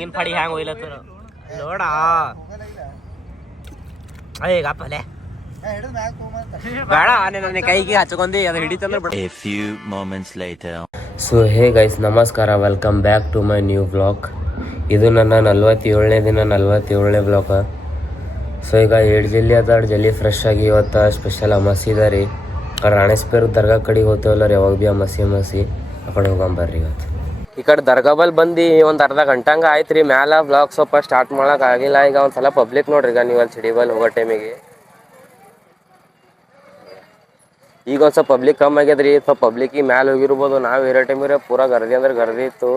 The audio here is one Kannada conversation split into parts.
ನಿನ್ ಪಡಿ ಹ್ಯಾಂಗ ಹೋಯ್ಲತ್ತಾರ ನೋಡ ಅಯ್ಯಗಪ್ಪಲೆ ಬೇಡ ನನ್ನ ಕೈಗೆ ಹಚ್ಕೊಂಡಿ ಅದು ಹಿಡಿತಂದ್ರೆ ಬಿಡ. A few moments later. So hey guys ನಮಸ್ಕಾರ, welcome back to my new blog. ಇದು ನನ್ನ 47ನೇ ದಿನ 47ನೇ ಬ್ಲಾಗ. ಸೊ ಈಗ 7 ಜಲ್ದಿ ಅದ ಜಲ್ದಿ ಫ್ರೆಶ್ ಆಗಿ ಇವತ್ತು ಸ್ಪೆಷಲ್ ಅಮಾಸಿ ಇದೆ ರೀ. ರಾಣೇಶ್ಪೇರ್ ದರ್ಗಾ ಕಡೆಗೆ ಹೋಗ್ತೇವಲ್ಲ ರೀ, ಯಾವಾಗ ಭೀ ಅಮಾಸಿ ಆ ಕಡೆ ಹೋಗಂಬರ್ರಿ ಇವತ್ತು. ಈ ಕಡೆ ದರ್ಗಾ ಬಲ್ ಬಂದು ಒಂದು ಅರ್ಧ ಗಂಟೆ ಹಂಗೆ ಆಯ್ತು ರೀ. ಮ್ಯಾಲ ಬ್ಲಾಗ್ ಸ್ವಲ್ಪ ಸ್ಟಾರ್ಟ್ ಮಾಡೋಕೆ ಆಗಿಲ್ಲ. ಈಗ ಒಂದು ಸಲ ಪಬ್ಲಿಕ್ ನೋಡ್ರಿ, ಈಗ ನೀವು ಅಲ್ಲಿ ಸಿಡಿ ಬಲ್ ಹೋಗೋ ಟೈಮಿಗೆ ಈಗ ಒಂದು ಸ್ವಲ್ಪ ಪಬ್ಲಿಕ್ ಕಮ್ಮಿ ಆಗ್ಯದ್ರಿ. ಸ್ವಲ್ಪ ಪಬ್ಲಿಕ್ಕಿಗೆ ಮ್ಯಾಲೆ ಹೋಗಿರ್ಬೋದು. ನಾವು ಇರೋ ಟೈಮಿಗೆ ಪೂರಾ ಗರ್ದಿ ಅಂದ್ರೆ ಗರ್ದಿ ಇತ್ತು.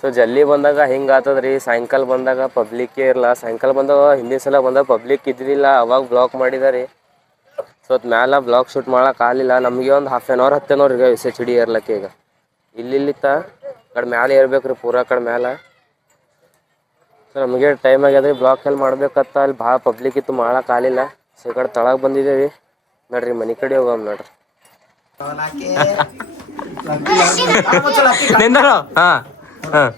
ಸೊ ಜಲ್ದಿ ಬಂದಾಗ ಹಿಂಗೆ ಆಗ್ತದ್ರಿ. ಸಾಯಂಕಾಲ ಬಂದಾಗ ಪಬ್ಲಿಕ್ಕೇ ಇರಲ್ಲ. ಸಾಯಂಕಾಲ ಬಂದಾಗ ಹಿಂದಿನ ಸಲ ಬಂದಾಗ ಪಬ್ಲಿಕ್ ಇದ್ದಿಲ್ಲ, ಅವಾಗ ಬ್ಲಾಕ್ ಮಾಡಿದಾರೆ. ಸೊ ಅದು ಮ್ಯಾಲೆ ಬ್ಲಾಗ್ ಶೂಟ್ ಮಾಡೋಕೆ ಆಗಲಿಲ್ಲ. ನಮಗೆ ಒಂದು ಹಾಫ್ ಆನ್ ಅವರ್ 10 ಅವರ್ ಈಗ ಸಿಡಿ ಏರ್ಲಕ್ಕೆ. ಈಗ ಇಲ್ಲಿತ್ತ ಕಡೆ ಮ್ಯಾಲೆ ಏರ್ಬೇಕು ರೀ, ಪೂರಾ ಕಡೆ ಮ್ಯಾಲೆ. ಸೊ ನಮಗೆ ಟೈಮ್ ಆಗ್ಯದ್ರಿ. ಬ್ಲಾಕ್ ಎಲ್ಲಿ ಮಾಡ್ಬೇಕತ್ತ ಅಲ್ಲಿ ಭಾಳ ಪಬ್ಲಿಕ್ ಇತ್ತು, ಮಾಡೋಕೆ ಆಗಲಿಲ್ಲ. ಸೊ ಈ ಕಡೆ ತಳಗೆ ಬಂದಿದ್ದೇವೆ ನೋಡ್ರಿ. ಮನೆ ಕಡೆ ಹೋಗಮ್ ನೋಡ್ರಿ. ನಿಂದರು ಹಾಂ ಹಾಂ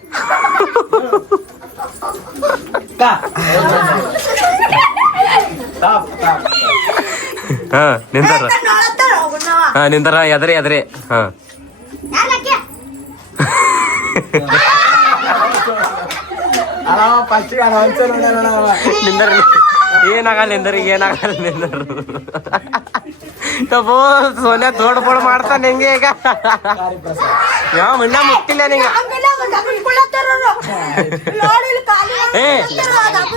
ಹಾಂ ನಿಂತಾರ ಹಾಂ ನಿಂತಾರ ಎದ್ರಿ ಹಾಂ ನಿಂದರ್ ಏನಾಗಲ್ಲ ನಿಂದರಿಗೆ ಏನಾಗಲ್ಲ ನಿಂದರು ತಪ್ಪು ಸೋನ್ಯಾ ತೋಡ್ ಬೋಡ್ ಮಾಡ್ತಾನೆ ಹೆಂಗೆ ಈಗ ಯಾವ ಮಣ್ಣ ಮುಟ್ಟಿಲ್ಲ ನಿಂಗ. ಏ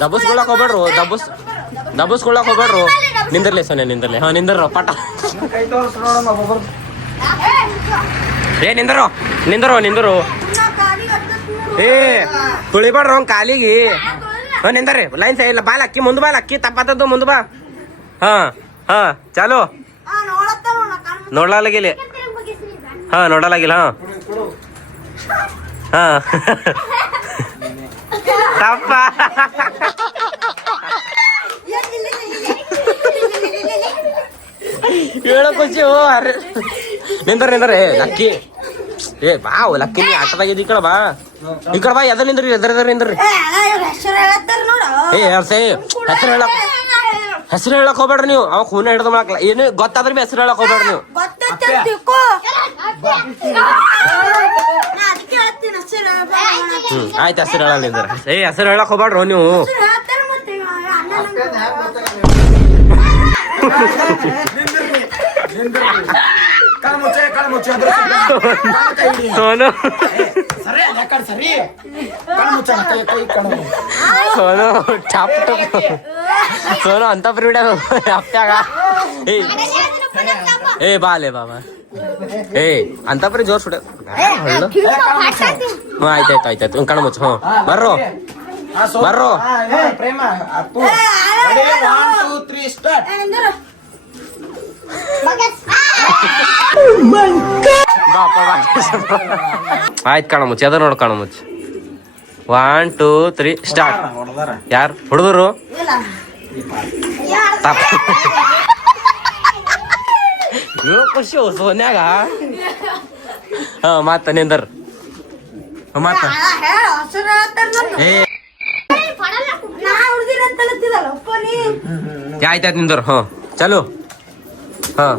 ದಬ್ಬಸ್ಕೊಳಕ್ ಹೋಗ್ಬೇಡ್ರು, ದಬ್ಬಸ್ಕೊಳಕ್ ಹೋಗ್ಬೇಡ್ರು. ನಿಂದರ್ಲಿ ಸೋನ್ಯಾ ನಿಂದರ್ಲಿ. ಹಾಂ ನಿಂದರು ಪಟ. ಏ ನಿಂದರು ಏ ತುಳಿಬೇಡ್ರು ಅವ್ನ ಕಾಲಿಗೆ. ಹಾಂ ನಿಂದರ್ರಿ ಲೈನ್ ಇಲ್ಲ. ಬಾಲ್ ಅಕ್ಕಿ ಮುಂದೆ ಬಾಲ್ ಅಕ್ಕಿ ತಪ್ಪತ್ತದ್ದು ಮುಂದೆ ಬಾ. ಹಾಂ ಹಾಂ ಚಾಲು ನೋಡ್ಲಾಗಿಲ್ಲ. ಹಾಂ ನೋಡಲಾಗಿಲ್ಲ. ಹಾಂ ಹಾಂ ತಪ್ಪ ಹೇಳೋ ಖುಷಿ. ನಿಂದ್ರ ಲಕ್ಕಿ. ಏ ಬಾ ಲಕ್ಕಿ, ನೀ ಆಟದಾಗಿದ್ದ ಈ ಕಡೆ ಬಾ. ಈ ಕಡೆ ಬಾ. ಎದ್ರ ನಿಂದ್ರಿ ನಿಂದ್ರಿ. ಏ ಹೆಸರು ಹೇಳಕ್ ಹೋಗ್ಬೇಡ್ರಿ ನೀವು. ಅವ ಖೂನ ಹಿಡ್ದು ಮಾಡಕ್ ಏನು ಗೊತ್ತಾದ್ರೆ ಬಿ ಹೆಸರು ಹೇಳಕ್ ಹೋಗ್ಬೇಡ್ರಿ ನೀವು. ಆಯ್ತು ಹೆಸರು ಹೇಳಲ್ಲ ನಿಂದ್ರ. ಏ ಹೆಸರು ಹೇಳಕ್ ಹೋಗ್ಬೇಡ್ರು ನೀವು. ಸೋನು ಸೋನು ಟಾಪ್ ಟಾಪ್ ಸೋನು ಅಂತ ಬಿಡ ಅಪ್ಪ್ಯಾಗ. ಏ ಬಾಲೆ ಬಾಬಾ ಏ ಅಂತ ಪರಿ ಜೋರ್ ಸುಡ. ಆಯ್ತಾಯ್ತು ಕಣ ಮುಚ್ಚ. ಹ್ಞೂ ಬರ್ರೋ ಆಯ್ತು ಕಣ ಮುಚ್ಚಿ. ಅದ ನೋಡು ಕಣ ಮುಚ್ಚಿ. 1 2 3 ಸ್ಟಾರ್ಟ್. ಯಾರು ಹುಡುಗರು ಖುಷಿ ಸೋನ್ಯಾಗ. ಹಾ ಮಾತ ನಿಂದರ್ ಮಾತ. ಆಯ್ತಾಯ್ತು ನಿಂದರ್. ಹ್ಞೂ ಚಲು. ಹಾಂ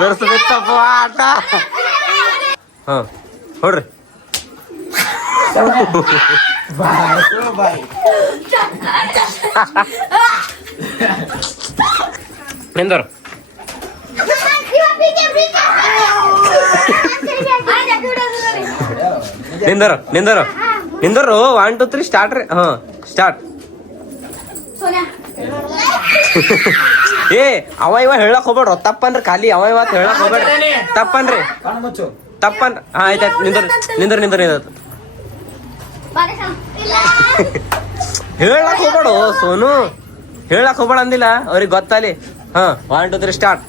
ಬೆರ್ಸ್ಬಿಟ್ಟಪ್ಪ ಆಟ. ಹಾಂ ಹೊಡ್ರಿ. ನಿಂದರು ನಿಂದರು 1 2 3 ಸ್ಟಾರ್ಟ್ ರೀ. ಹಾಂ ಸ್ಟಾರ್ಟ್. ಏ ಅವ ಇವ ಹೇಳಕ್ ಹೋಗ್ಬೇಡ್ರು. ತಪ್ಪನ್ರಿ ಖಾಲಿ ಅವ ಇವತ್ತು ಹೇಳಕ್ ಹೋಗ್ಬೇಡ್ರಿ. ತಪ್ಪನ್ರಿ. ಆಯ್ತಾಯ್ತು ನಿಂದ್ರ ಹೇಳಕ್ ಹೋಗ್ಬೇಡು ಸೋನು. ಹೇಳಕ್ ಹೋಗ್ಬೇಡ ಅಂದಿಲ್ಲ ಅವ್ರಿಗೆ ಗೊತ್ತಲ್ಲಿ. ಹಾಂ 1 2 3 ಸ್ಟಾರ್ಟ್.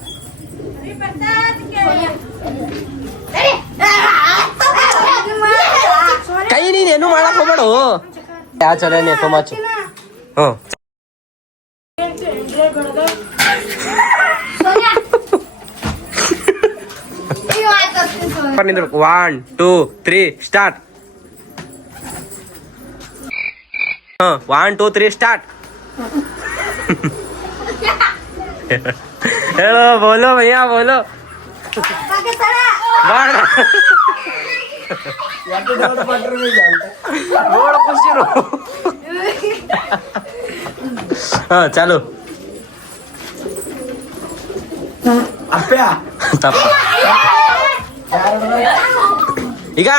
ಕೈ ನೀನೇನು ಮಾಡಕ್ ಹೋಗ್ಬೇಡು. ಯಾ ಚಲನೆ ತೊಮಾಚು. ಹ್ಞೂ ನಿಂದ್ರು 1 2 3 ಸ್ಟಾರ್ಟ್. 1 2 3 ಸ್ಟಾರ್ಟ್. ಹೇಳೋ ಬೋಲೋ ಭಯ್ಯ ಬೋಲೋ. ನೋಡ ಖುಷಿರು. ಚಾಲು. ತಪ್ಪ ಈಗ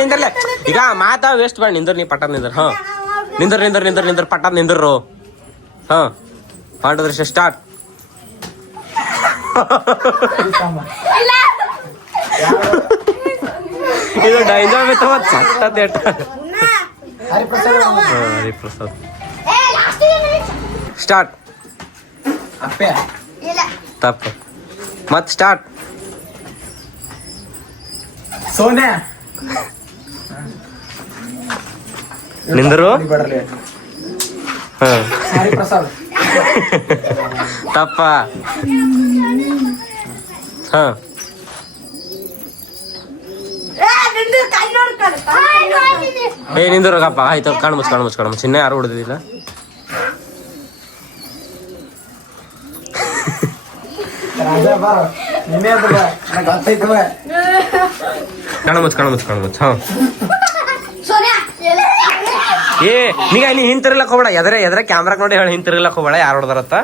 ನಿಂದ್ರಲ್ಲ ಈಗ ಮಾತಾ ವೇಸ್ಟ್ ಬೇಡ. ನಿಂದ್ರ ನೀ ಪಟ್ಟದ್ ನಿಂದ್ರ. ನಿಂದ್ರ ನಿಂದ್ರ ನಿಂದ್ರ ನಿಂದ್ರ ಪಟ್ಟದ್ ನಿಂದ್ರು. ಮಾಡಿದ್ರೆ ಸ್ಟಾರ್ಟ್. ಇದು ಡೈಲಾಗ್ ಸಟ್ಟದೇಟ. ಹರಿಪ್ರಸಾದ್ ಸ್ಟಾರ್ಟ್. ತಪ್ಪ. ಮತ್ ಸ್ಟಾರ್ಟ್. ಸೋನ್ಯಾ ನಿಂದರು. ಹರಿಪ್ರಸಾದ್ ತಪ್ಪ. ನಿಂದಿರೋಗಪ್ಪ. ಆಯ್ತು ಕಣ್ಮುಚ್ಚ ಕಣ್ಮುಚ್ಚ ಕಣ್ಮುಚ್ಚ. ಇನ್ನೂ ಯಾರು ಹೊಡೆದಿಲ್ಲ. ಕಣ್ಮುಚ್ಚ ಕಣ್ಮುಚ್ಚ ಕಣ್ಮುಚ್ಚ. ನೀಗ ನೀ ಹಿಂತಿರ್ಲಕ್ ಹೋಗ್ಬೇಡ. ಎದ್ರೆ ಕ್ಯಾಮ್ರಾಕ್ ನೋಡಿ ಹೇಳಿ ಹಿಂತಿರ್ಲಕ್ ಹೋಗ್ಬೇಡ ಯಾರು ಹೊಡೆದಾರತ್ತ.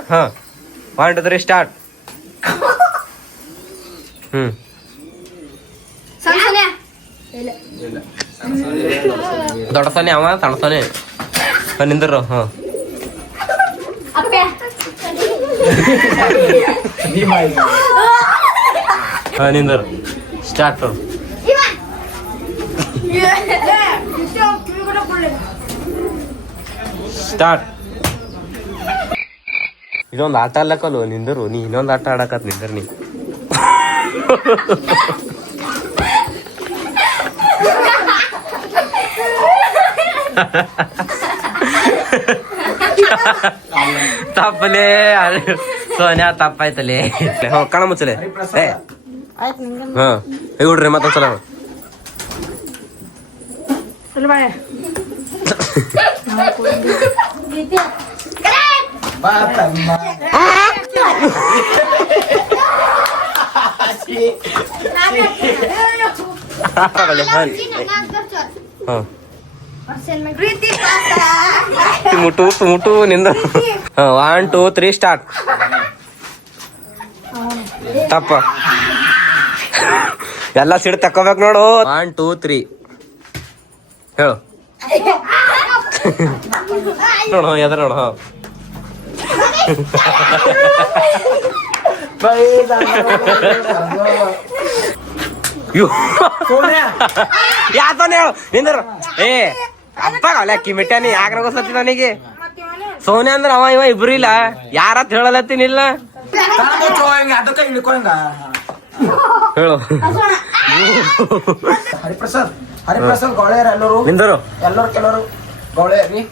1 2 3 ಸ್ಟಾರ್ಟ್. ದೊಡ್ಡ ಸೊನೆ ಅವ ಸಣ್ಣ ಸೊನೆ. ನಿಂದ್ರು. ನಿಂದರು ಸ್ಟಾರ್ಟ್. ಸ್ಟಾರ್ಟ್. ಇದೊಂದು ಆಟ ಅಲ್ಲಕಲ್ವ ನಿಂದರು. ನೀ ಇನ್ನೊಂದು ಆಟ ಆಡಕತ್ ನಿಂದ್ರ ನೀ. ತಪ್ಪಲೇ ಸೋನ್ಯಾ ತಪ್ಪಾಯ್ತಲೇ. ಕಣ ಮುಚ್ಚಲೆ. ಹುಡ್ರಿ ಮತ್ತೊಂದ್ಸಲ. ಮುಟು ಮುಟು ನಿಂದ. 1 2 3 ಸ್ಟಾರ್ಟ್. ತಪ್ಪ. ಎಲ್ಲ ಸಿಡ್ ತಕೋಬೇಕು ನೋಡು. 1 2 3 ಹೇಳು. ನೋಡು ಎದ್ರ ನೋಡು. ಯಾತೋನೆ ಹೇಳು ನಿಂದ್ರ. ಅಪ್ಪ ಅಲ್ಲಕ್ಕಿ ಮಿಟ್ಟಾನಿ ಯಾಕೆ ನಗೋಸತ್ತಿ ನನಗೆ. ಸೋನ್ಯಾ ಅಂದ್ರ ಅವ ಇವ ಇಬ್ರು ಇಲ್ಲ. ಯಾರತ್ ಹೇಳಲತ್ತೀನಿಲ್ಲ. ಹೇಳು. ಹರಿಪ್ರಸಾದ್ ಹರಿಪ್ರಸಾದ್ ಗೌಳೆಯರ್ ಎಲ್ಲರೂ ನಿಂದರು. ಎಲ್ಲರೂ ಕೆಲವರು ಗೌಳೆಯರ್ ರೀ.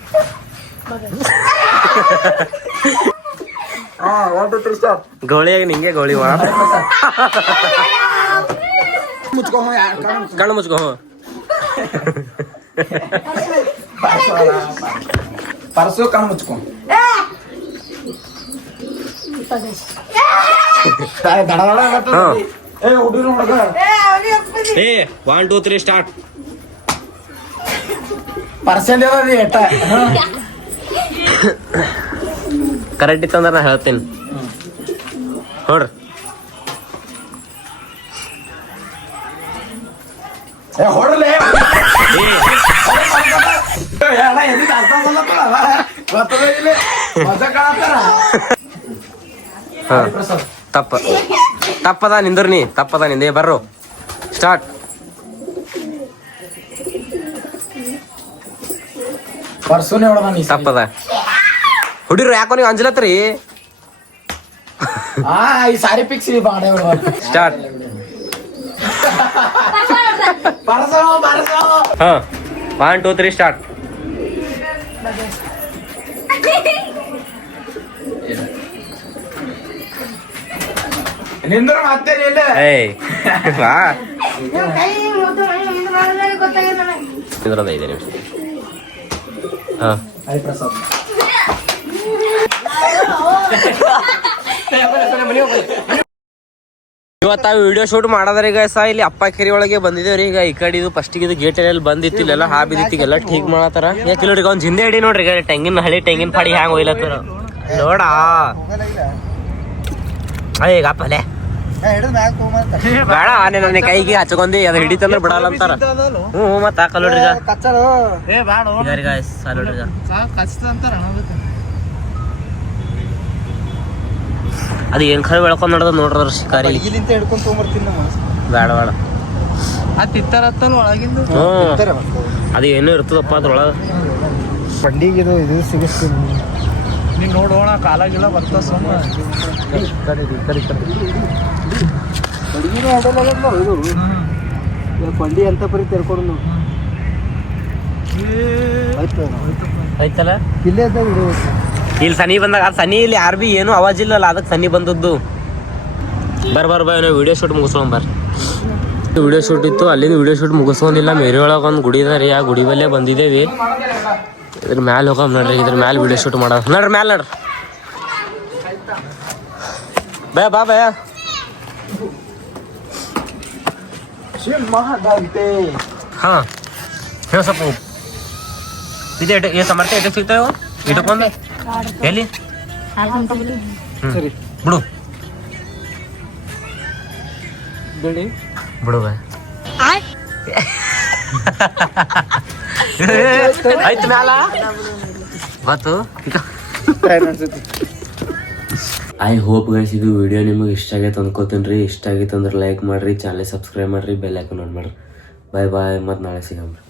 1 2 3 ಸ್ಟಾರ್ಟ್. ಗೌಳಿಯಾಗ ನಿಂಗೆ ಗೌಳಿ ಮಾಡ. ಮುಚ್ಕೋ ಕಣ್ಣು ಮುಚ್ಕೋ. ಪರಸು ಕಣ್ಣು ಮುಚ್ಕೊ. ಹುಡುಗರು ಹುಡುಗ. 1 2 3 ಸ್ಟಾರ್ಟ್. ಪರ್ಸೆಂಟ್ ಎಟ್ಟ ಕರೆಕ್ಟ್ ಇತ್ತಂದ್ರೆ ನಾ ಹೇಳ್ತೀನಿ ನೋಡ್ರಿ. ಹೊಡಲೆ ತಪ್ಪ ತಪ್ಪದ ನಿಂದ್ರ ನೀ ತಪ್ಪದ ನಿಂದೆ ಬರ್ರು ಸ್ಟಾರ್ಟ್. ಪರ್ಸುನೇ ಹೊಡೆದ ನೀ ತಪ್ಪದ ಹುಡುಗ್ರು ಯಾಕೋ ನೀವು ಅಂಜಲತ್ರಿ. ಈ ಸಾರಿ ಪಿಕ್ಸ್ ಬಾಡೆ ಸ್ಟಾರ್ಟ್. ಪರ್ಸು ಪರ್ಸು. 1 2 3 ಸ್ಟಾರ್ಟ್. ನಿಂದ್ರ ಮತ್ತೆ ಇಲ್ಲ ಏಯ್ ಬಾ ಇದ್ರದ 5 ನಿಮಿಷ ಹಾ ಹರಿಪ್ರಸಾದ್ ಇವತ್ತು ವಿಡಿಯೋ ಶೂಟ್ ಮಾಡೋದ್ರಿ ಈಗ ಇಲ್ಲಿ ಅಪ್ಪ ಕೆರೆ ಒಳಗೆ ಬಂದಿದ್ದೇವ್ರಿ ಈಗ ಈ ಕಡೆ ಇದು ಫಸ್ಟಿಗೆ ಇದು ಗೇಟ್ ಎಲ್ಲ ಬಂದಿತ್ತು ಇಲ್ಲೆಲ್ಲ ಹಾಬಿದಿತ್ತು ಎಲ್ಲ ಠೀಕ್ ಮಾಡತ್ತಾರ ಯಾಕೆ ನೋಡ್ರಿ ಅವ್ನು ಜಿಂದೆ ಹಿಡಿ ನೋಡ್ರಿ ಈಗ ತೆಂಗಿನ ಹಳಿ ತೆಂಗಿನ ಪಾಡಿ ಹ್ಯಾಂಗ ಒಯ್ಲತ್ತಾರ ನೋಡಾ ಈಗ ಅಪ್ಪಲೆ ಬೇಡ ನನ್ನ ಕೈಗೆ ಹಚ್ಕೊಂಡಿ ಅದು ಹಿಡಿತಂದ್ರೆ ಬಿಡಲ್ಲ ಅಂತಾರ ಹ್ಞೂ ಮತ್ತ ಹಾಕಲ್ ನೋಡ್ರಿ ಈಗ ನೋಡ್ರಿ ಅದು ಏನ್ ಖರೆ ಬೆಳ್ಕೊಂಡ್ ನೋಡ್ದ ನೋಡ್ರ ಶಿಕಾರಿ ಬೇಡ ಬೇಡ ಅದು ಏನೋ ಇರ್ತದಪ್ಪ ಅದ್ರೊಳಗ ಬಂಡಿಗಿದು ಇದು ಸಿಗಿಸ್ತೀನಿ ನೀನು ನೋಡೋಣ ಕಾಲಾಗಿಲ್ಲ ಬರ್ತಾ ಸೋಮ ಬಂಡಿ ಅಂತ ಪರಿ ತೆರ್ಕೊಂಡು ಆಯ್ತಲ್ಲ ಇಲ್ಲೇ ಇದ್ದಾಗ ಇಲ್ಲಿ ಸನಿ ಬಂದಾಗ ಅದು ಸನಿ ಇಲ್ಲಿ ಯಾರು ಬಿ ಏನು ಅವಾಜ್ ಇಲ್ಲಲ್ಲ ಅದಕ್ಕೆ ಸನಿ ಬಂದದ್ದು ಬರ್ ನಾವು ವಿಡಿಯೋ ಶೂಟ್ ಮುಗಿಸ್ಕೊಂಡ್ ವಿಡಿಯೋ ಶೂಟ್ ಇತ್ತು ಅಲ್ಲಿಂದ ವಿಡಿಯೋ ಶೂಟ್ ಮುಗಿಸ್ಕೊಂಡಿಲ್ಲ ಮೇರೆ ಒಳಗೆ ಒಂದು ಗುಡಿ ಇದೆ ರೀ ಆ ಗುಡಿ ಬಲ್ಲೇ ಬಂದಿದ್ದೇವಿ ಇದ್ರ ಮ್ಯಾಲೆ ಹೋಗಮ್ ನೋಡ್ರಿ ಇದ್ರ ಮ್ಯಾಲೆ ವಿಡಿಯೋ ಶೂಟ್ ಮಾಡೋದು ನೋಡ್ರಿ ಮ್ಯಾಲೆ ನೋಡ್ರಿ ಬಾ ಹಾ ಹೇಳ ಸ್ವಲ್ಪ ಇದು ಸಮರ್ಥ ಎಟ್ಟು ಸಿಗ್ತಾವ ಇಟ್ಕೊಂಡೆ ಎಲ್ಲಿ ಬಿಡು ಬಿಡು ಆಯ್ತು ಮ್ಯಾಲ ಗೊತ್ತು ಐ ಹೋಪ್ ಗೈಸ್ ಇದು ವಿಡಿಯೋ ನಿಮಗೆ ಇಷ್ಟ ಆಗೈತೆ ಅನ್ಕೋತೀನಿ ರೀ ಇಷ್ಟ ಆಗೈತೆ ಅಂದ್ರೆ ಲೈಕ್ ಮಾಡಿರಿ ಚಾನಲ್ ಸಬ್ಸ್ಕ್ರೈಬ್ ಮಾಡಿರಿ ಬೆಲ್ ಐಕಾನ್ ಆನ್ ಮಾಡಿರಿ ಬಾಯ್ ಮತ್ತು ನಾಳೆ ಸಿಗಮ್ರಿ